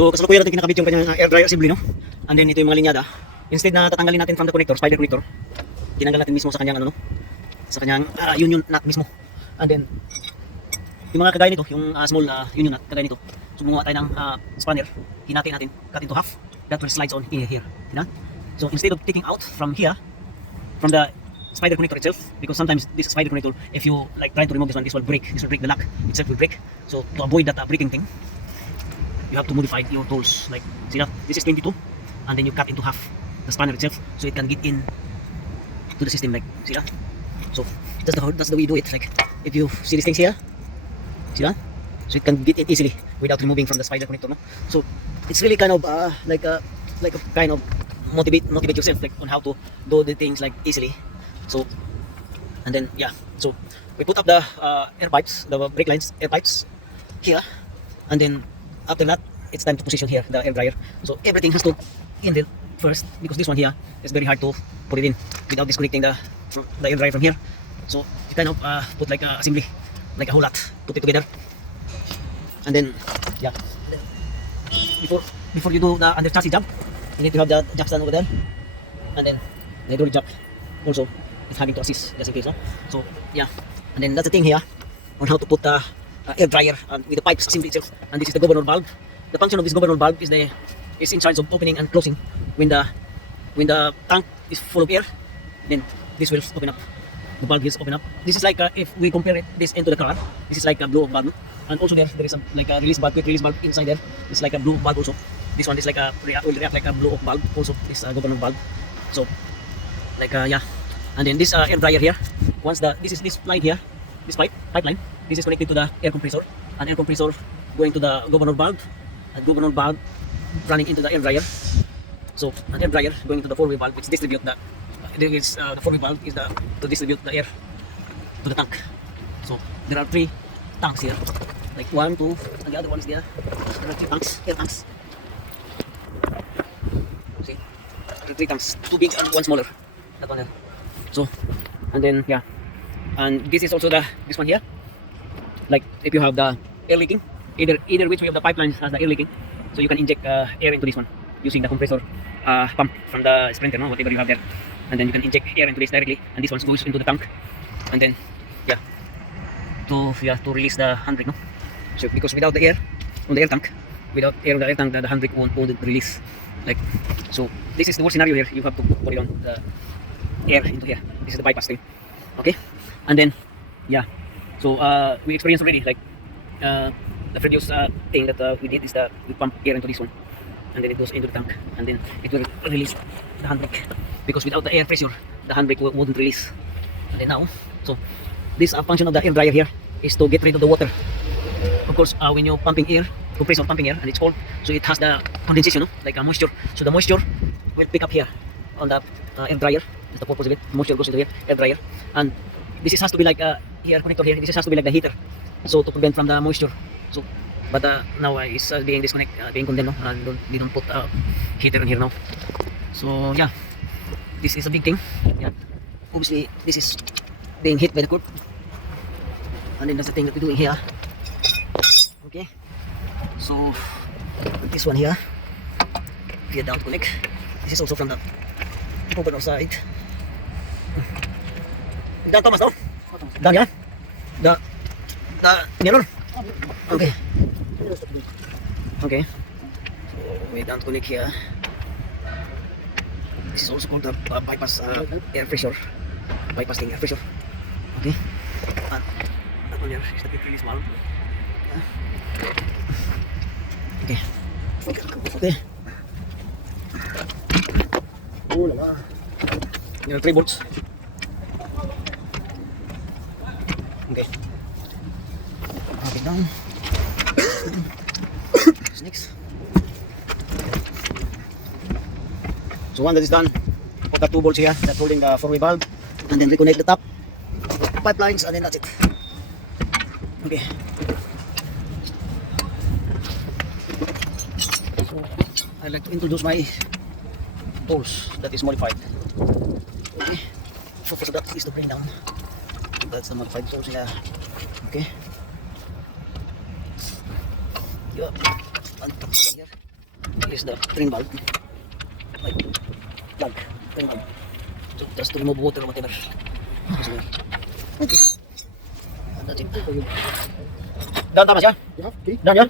So kasalukuyan natin kinakabit yung kanyang air dryer assembly, no? And then ito yung mga linyada. Instead na tatanggalin natin from the connector, spider connector, tinanggal natin mismo sa kanyang ano, no? Sa kanyang union nut mismo. And then yung mga kagaya nito, yung small union nut kagaya nito. So gumawa tayo ng spanner, hinati natin, cut into half. That will slides on in here. You know? So instead of taking out from here, from the spider connector itself, because sometimes this spider connector, if you like try to remove this one, this will break. This will break the lock itself will break. So to avoid that breaking thing, you have to modify your tools. Like see that this is 22, and then you cut into half the spanner itself, so it can get in to the system. Like see that. So that's the way you do it. Like if you see these things here, see that. So it can get in easily without removing from the spider connector. No? So it's really kind of like a kind of motivate yourself like on how to do the things like easily. So and then yeah, so we put up the air pipes, the brake lines, air pipes here, and then after that it's time to position here the air dryer. So everything has to in there first, because this one here is very hard to put it in without disconnecting the air dryer from here. So you kind of put like a assembly, like a whole lot, put it together, and then yeah, before you do the under chassis job, you need to have the jack stand over there, and then the hydraulic jack also is having to assist just in case. No? So yeah, and then that's the thing here on how to put the air dryer with the pipes assembly itself. And this is the governor valve. The function of this governor valve is in charge of opening and closing when the tank is full of air. Then this will open up. The valve is open up. This is like if we compare this into the car, this is like a blow valve. And also there is a like a release valve, quick release valve inside there. It's like a blue valve also. This one is like a will react like a blow off valve. Also this governor valve. So like yeah. And then this air dryer here. Once this line here, this pipeline, this is connected to the air compressor. And air compressor going to the governor valve. And governor valve running into the air dryer. So an air dryer going into the four-way valve, which distribute the four-way valve is to distribute the air to the tank. So there are 3 tanks here, like 1, 2, and the other one is there. There are 3 tanks, air tanks. See, there are 3 tanks, 2 big and 1 smaller. That one there. So, and then yeah, and this is also this one here. Like if you have the air leaking, either which way of the pipeline has the air leaking, so you can inject air into this one using the compressor pump from the Sprinter, no, whatever you have there, and then you can inject air into this directly, and this one goes into the tank, and then yeah, to release the handbrake, no. So because without the air on the air tank, without air on the air tank, the handbrake won't release. Like so, this is the worst scenario here. You have to put it on the air into here. This is the bypass thing. Okay, and then yeah, so we experienced already like the previous thing that we did is that we pump air into this one, and then it goes into the tank, and then it will release the handbrake, because without the air pressure the handbrake wouldn't release. And then now, so this function of the air dryer here is to get rid of the water. Of course, when you're pumping air, compressor pumping air, and it's cold, so it has the condensation, no? Like a moisture. So the moisture will pick up here on the air dryer. That's the purpose of it. Moisture goes into here, air dryer, and this has to be like here connector here. This has to be like the heater, so to prevent from the moisture. So, but now it's being being condemned. No? They don't put heater in here now. So yeah, this is a big thing. Yeah, obviously this is being hit by the curb, and then that's the thing that we're doing here. Okay, so this one here, here down to connect. This is also from the governor side. Dan Thomas, no? Dan yan? The mirror. Okay. Okay. So we down to connect here. This is also called the bypass air pressure. Bypassing air pressure. Okay. And that one here is the quick release valve. Okay. Okay. Oh la la. There are 3 bolts. Okay. Up it down. What's next? So one that is done, put the 2 bolts here that's holding the 4-way valve, and then reconnect the top pipelines, and then that's it. Okay. So I'd like to introduce my tools that is modified. Okay. So for that is to bring down. That's the modified tools here. Okay. Yeah. And this one here. is the drain valve. Like plug, drain valve. So just to remove water or whatever. So, okay. And that's it. Okay. Done tama siya? Yeah, okay. Done yan?